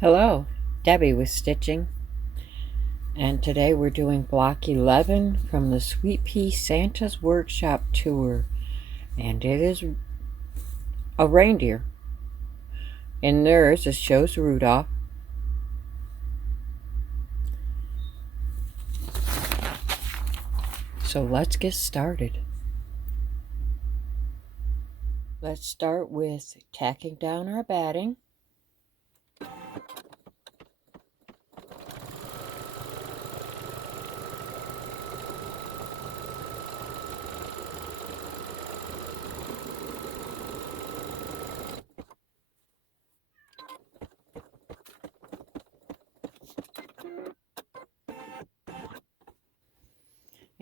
Hello, Debbie with stitching, and today we're doing block 11 from the SweetPea Santa's Workshop tour, and it is a reindeer. In theirs it shows Rudolph. So let's get started. Let's start with tacking down our batting.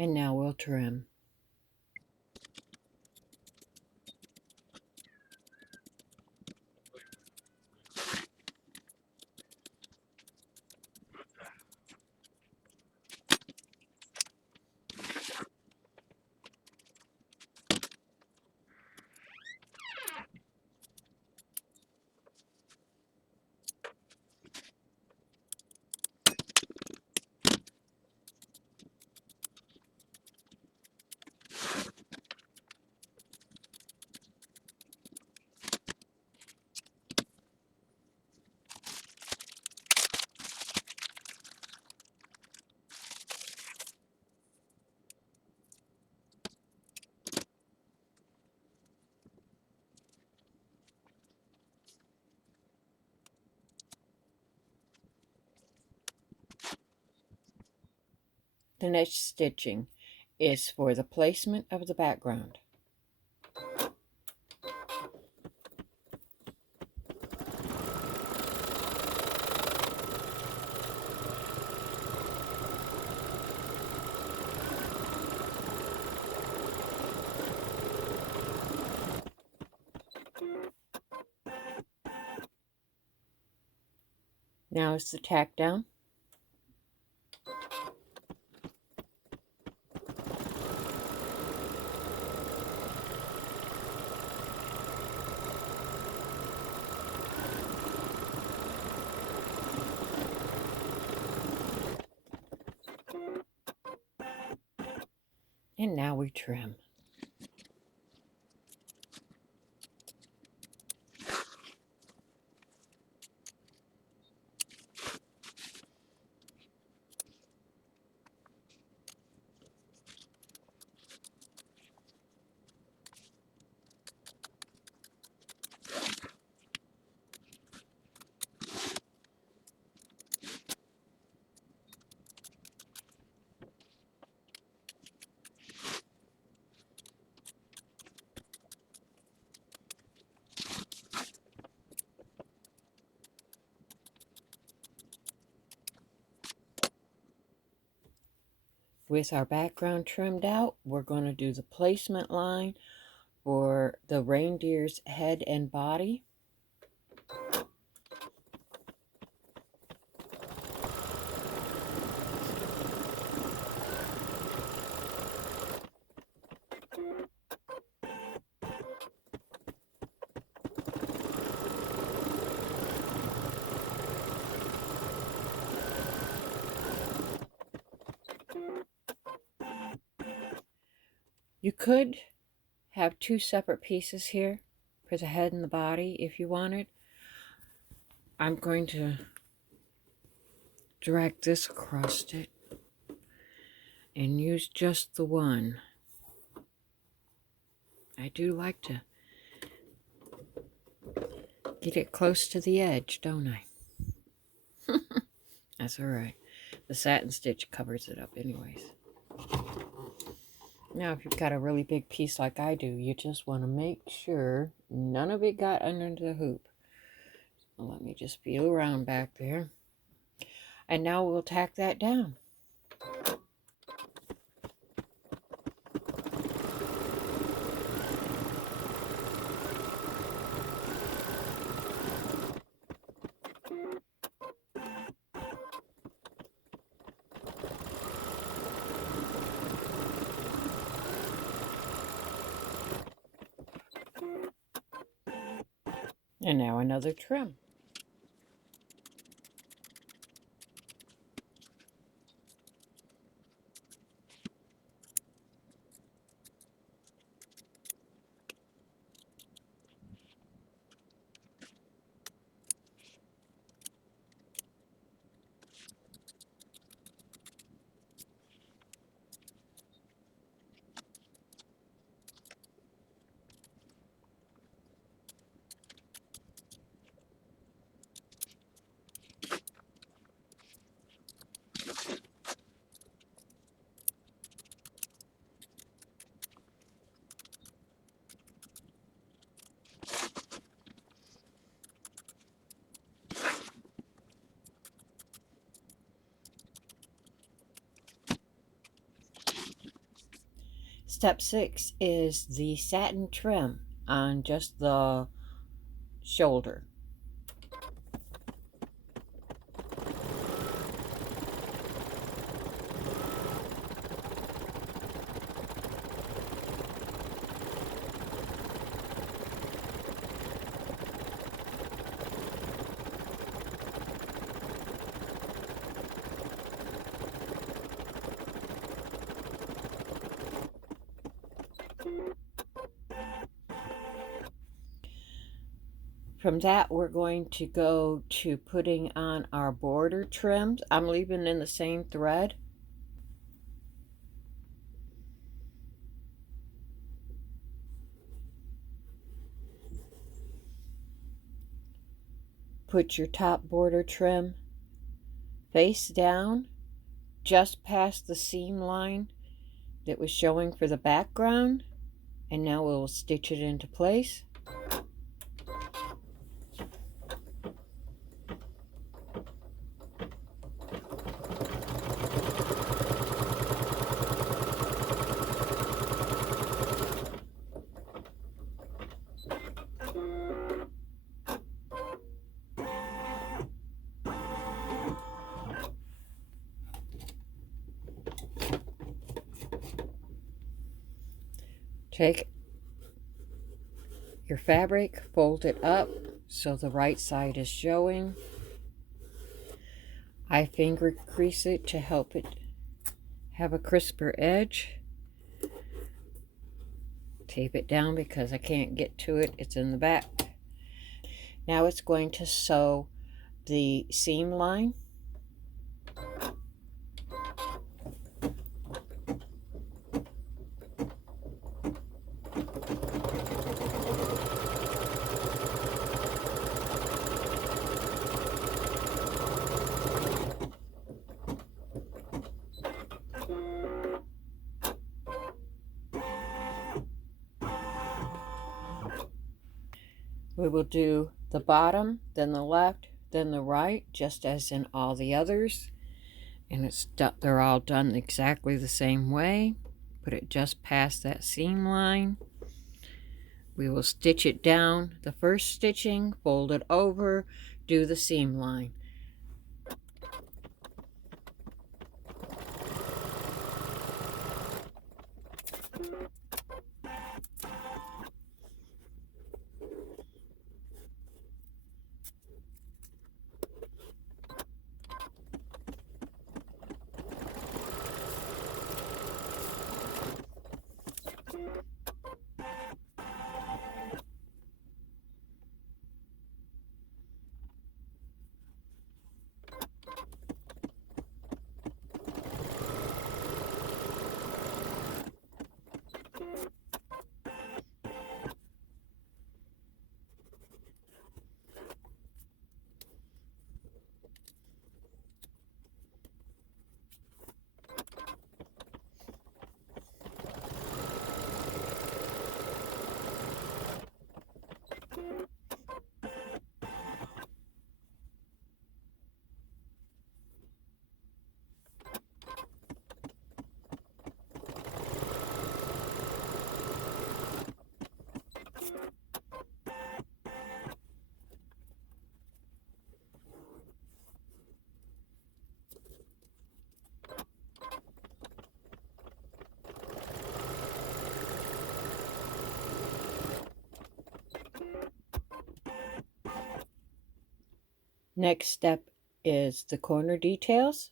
And now we'll trim. The next stitching is for the placement of the background. Now is the tack down. And now we trim. With our background trimmed out, we're going to do the placement line for the reindeer's head and body. You could have two separate pieces here for the head and the body if you wanted. I'm going to drag this across it and use just the one. I do like to get it close to the edge, don't I? That's alright. The satin stitch covers it up anyways. Now, if you've got a really big piece like I do, you just want to make sure none of it got under the hoop. So let me just feel around back there. And now we'll tack that down. And now another trim. Step 6 is the satin trim on just the shoulder. From that, we're going to go to putting on our border trims. I'm leaving in the same thread. Put your top border trim face down, just past the seam line that was showing for the background, and now we'll stitch it into place. Take your fabric, fold it up so the right side is showing. I finger crease it to help it have a crisper edge. Tape it down because I can't get to it. It's in the back. Now it's going to sew the seam line. We will do the bottom, then the left, then the right, just as in all the others. And they're all done exactly the same way. Put it just past that seam line. We will stitch it down the first stitching, fold it over, do the seam line. Next step is the corner details.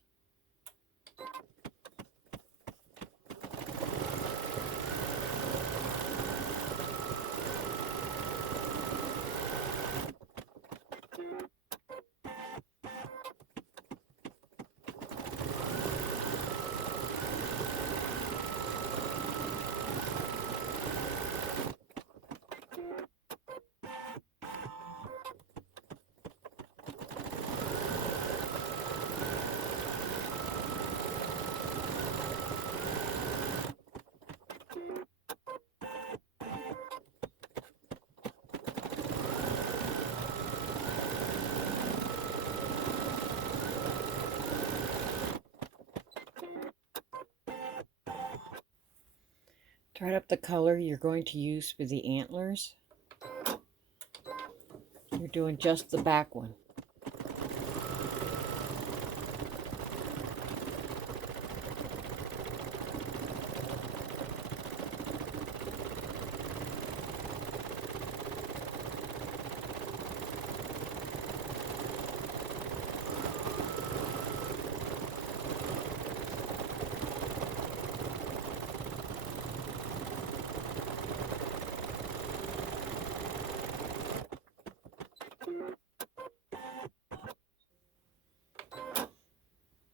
Thread up the color you're going to use for the antlers. You're doing just the back one.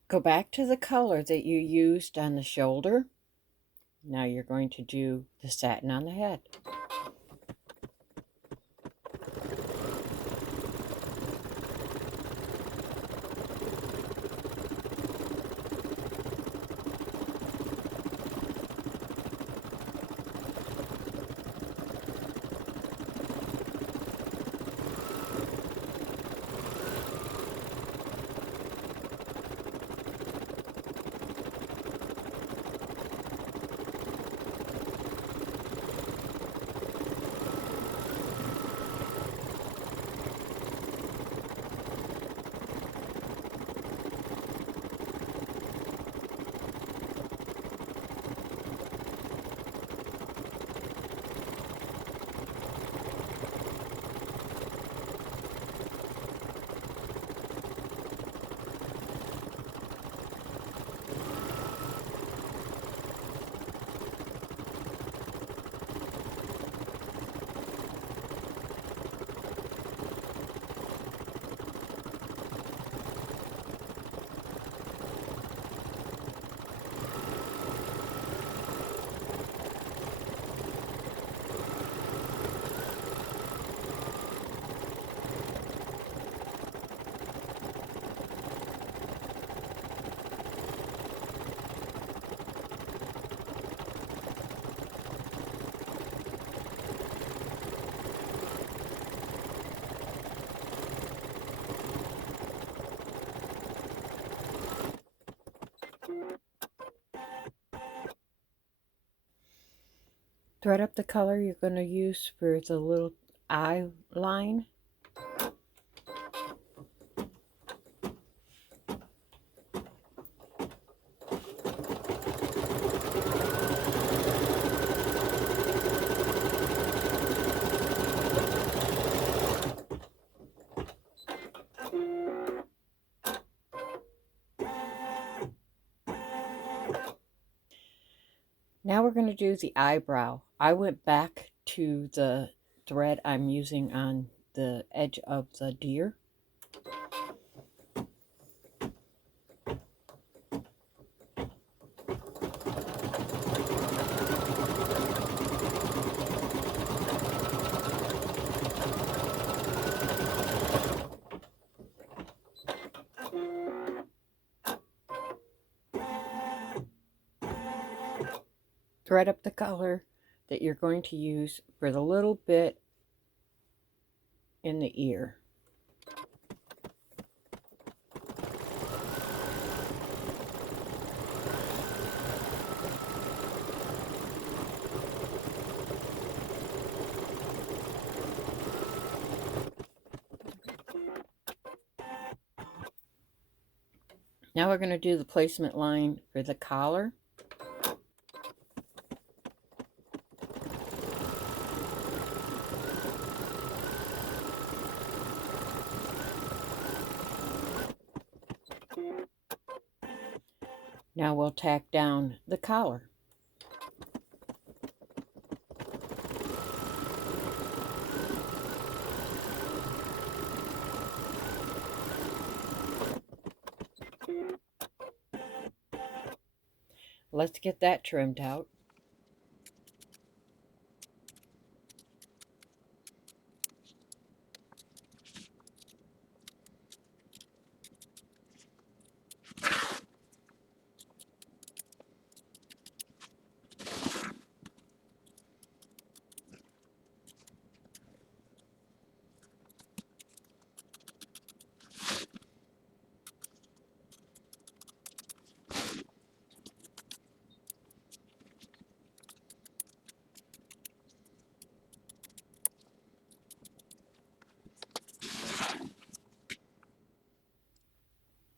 Go back to the color that you used on the shoulder. Now you're going to do the satin on the head. Thread up the color you're going to use for the little eye line. Now we're going to do the eyebrow. I went back to the thread I'm using on the edge of the deer. Thread up the color that you're going to use for the little bit in the ear. Now we're going to do the placement line for the collar. Now we'll tack down the collar. Let's get that trimmed out.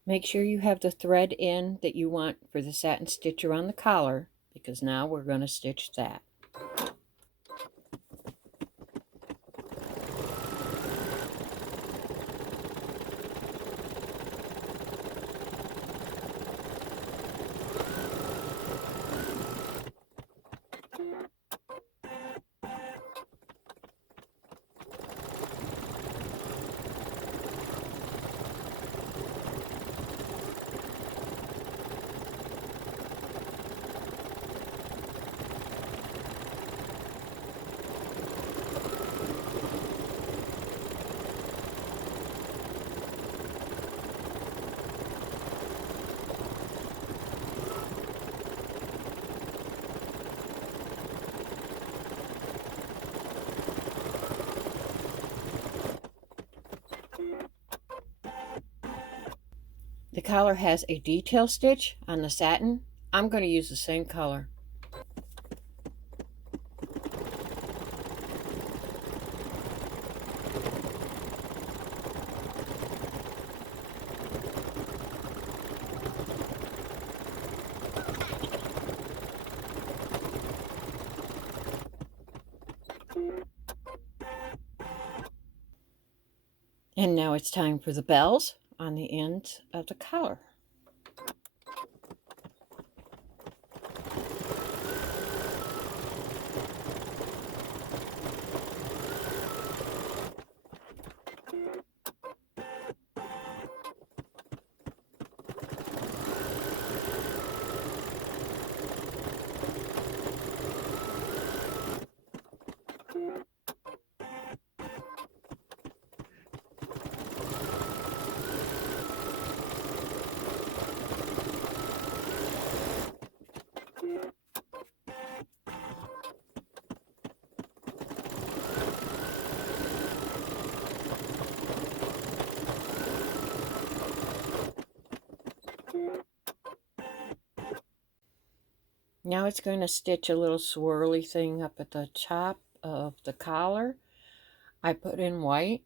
Make sure you have the thread in that you want for the satin stitch around the collar, because now we're going to stitch that. The collar has a detail stitch on the satin. I'm going to use the same color. And now it's time for the bells on the ends of the collar. Now it's going to stitch a little swirly thing up at the top of the collar. I put in white.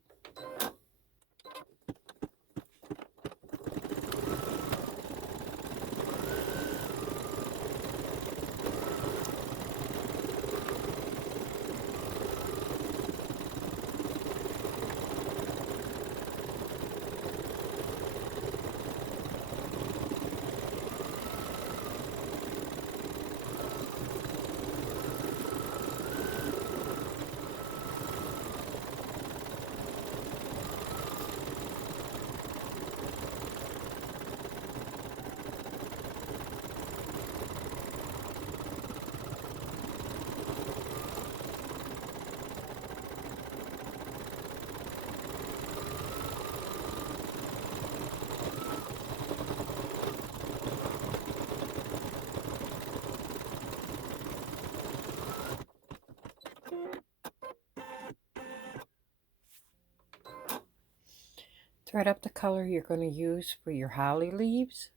Thread up the color you're going to use for your holly leaves.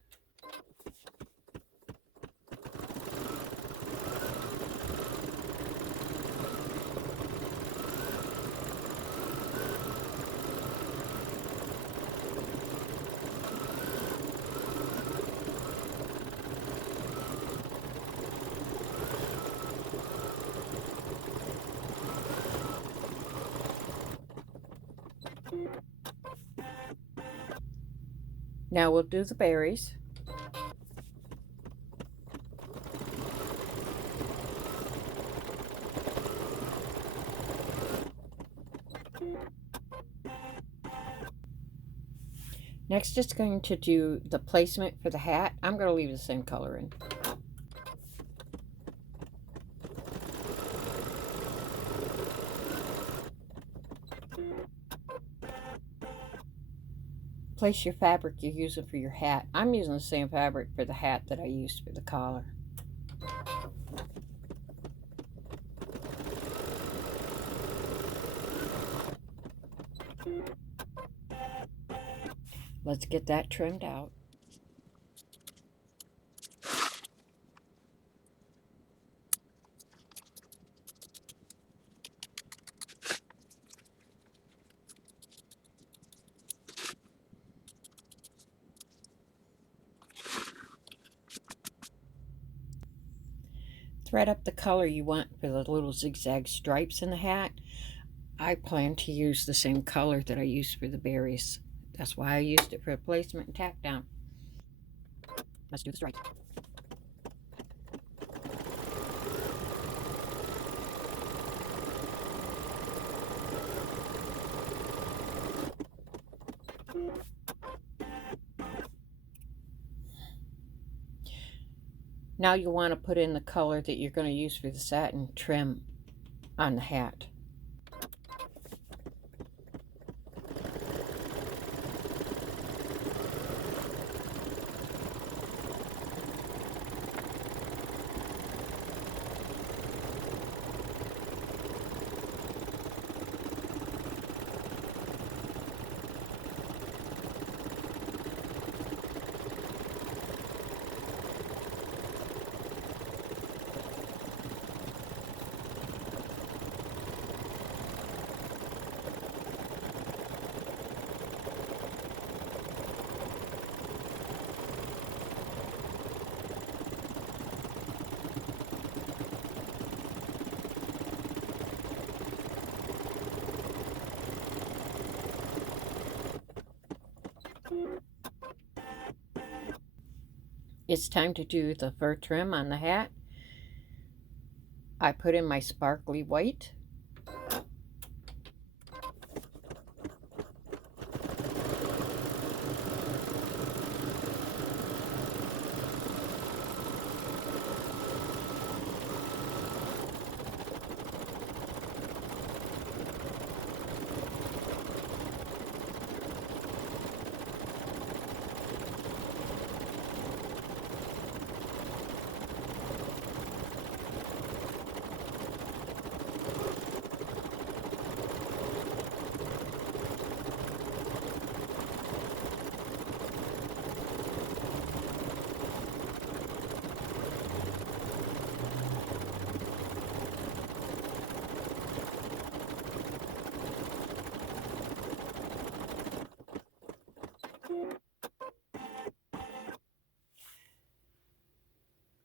Now we'll do the berries. Next it's going to do the placement for the hat. I'm going to leave the same color in. Place your fabric you're using for your hat. I'm using the same fabric for the hat that I used for the collar. Let's get that trimmed out. thread up the color you want for the little zigzag stripes in the hat. I plan to use the same color that I used for the berries. That's why I used it for placement and tack down. Let's do the stripes. Now you want to put in the color that you're going to use for the satin trim on the hat. It's time to do the fur trim on the hat. I put in my sparkly white.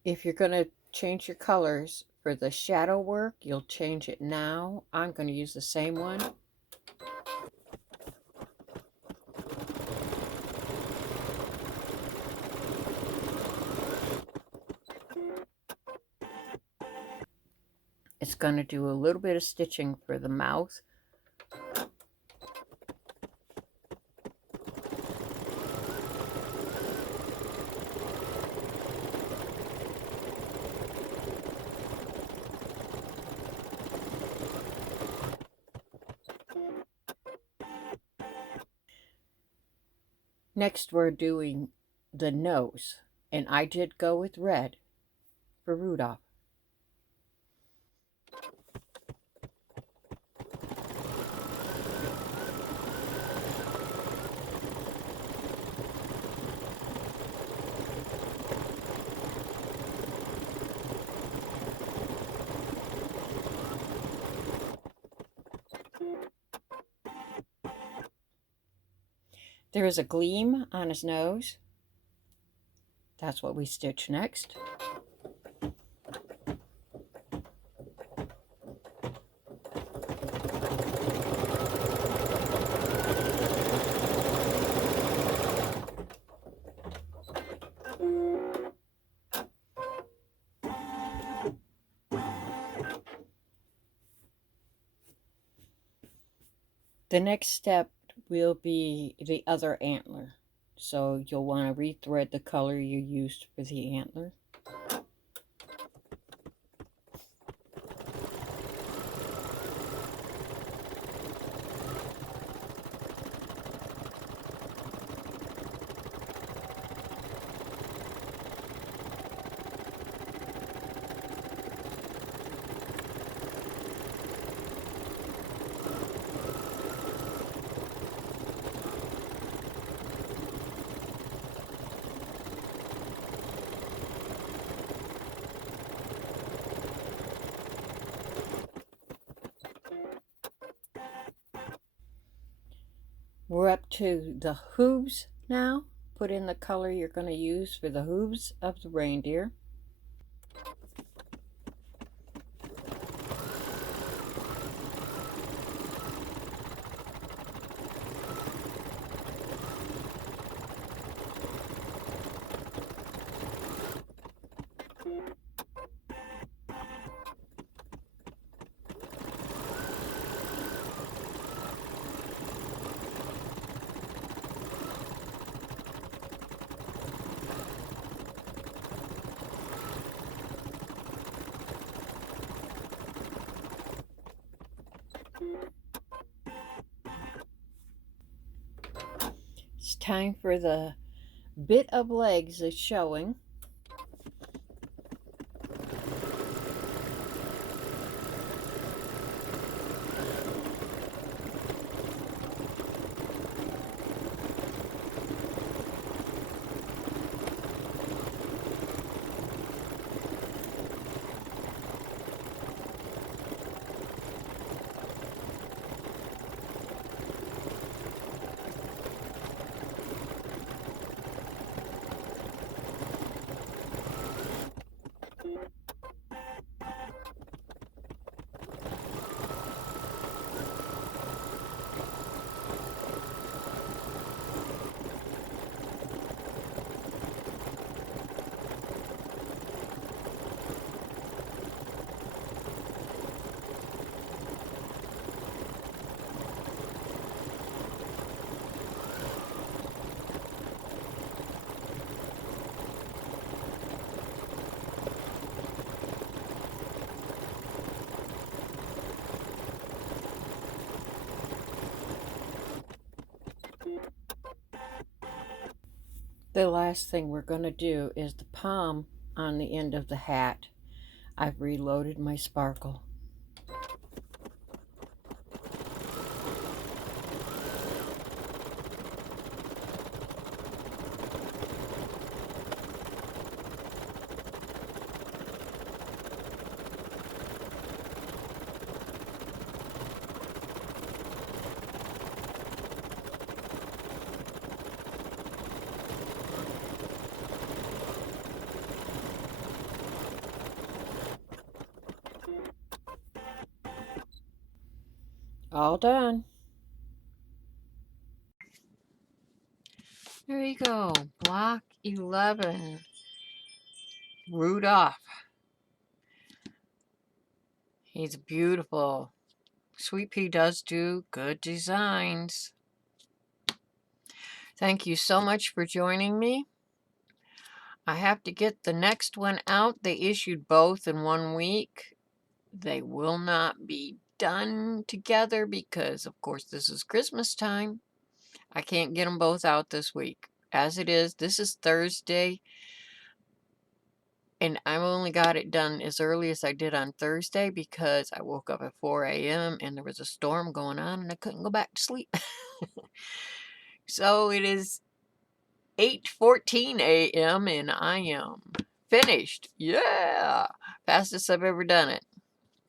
If you're going to change your colors for the shadow work, you'll change it now. I'm going to use the same one. It's going to do a little bit of stitching for the mouth. Next, we're doing the nose, and I did go with red for Rudolph. There is a gleam on his nose. That's what we stitch next. The next step will be the other antler. So you'll want to rethread the color you used for the antler. We're up to the hooves now. Put in the color you're going to use for the hooves of the reindeer. It's time for the bit of legs that's showing. The last thing we're going to do is the palm on the end of the hat. I've reloaded my sparkle. All done. There you go. Block 11. Rudolph. He's beautiful. SweetPea does do good designs. Thank you so much for joining me. I have to get the next one out. They issued both in 1 week. They will not be done together because, of course, this is Christmas time. I can't get them both out this week. As it is, this is Thursday, and I only got it done as early as I did on Thursday because I woke up at 4 a.m. and there was a storm going on and I couldn't go back to sleep. So it is 8:14 a.m. and I am finished. Yeah! Fastest I've ever done it.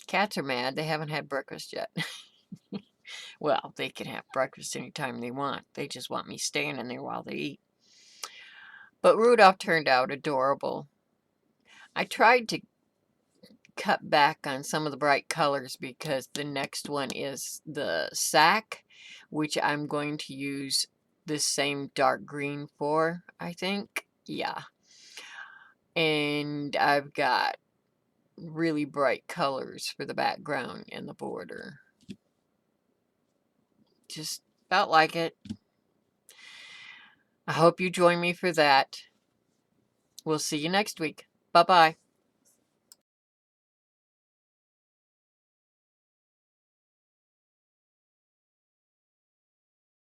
Cats are mad. They haven't had breakfast yet. Well, they can have breakfast anytime they want. They just want me standing there while they eat. But Rudolph turned out adorable. I tried to cut back on some of the bright colors because the next one is the sack, which I'm going to use this same dark green for, I think. Yeah. And I've got really bright colors for the background and the border. Just felt like it. I hope you join me for that. We'll see you next week. Bye-bye.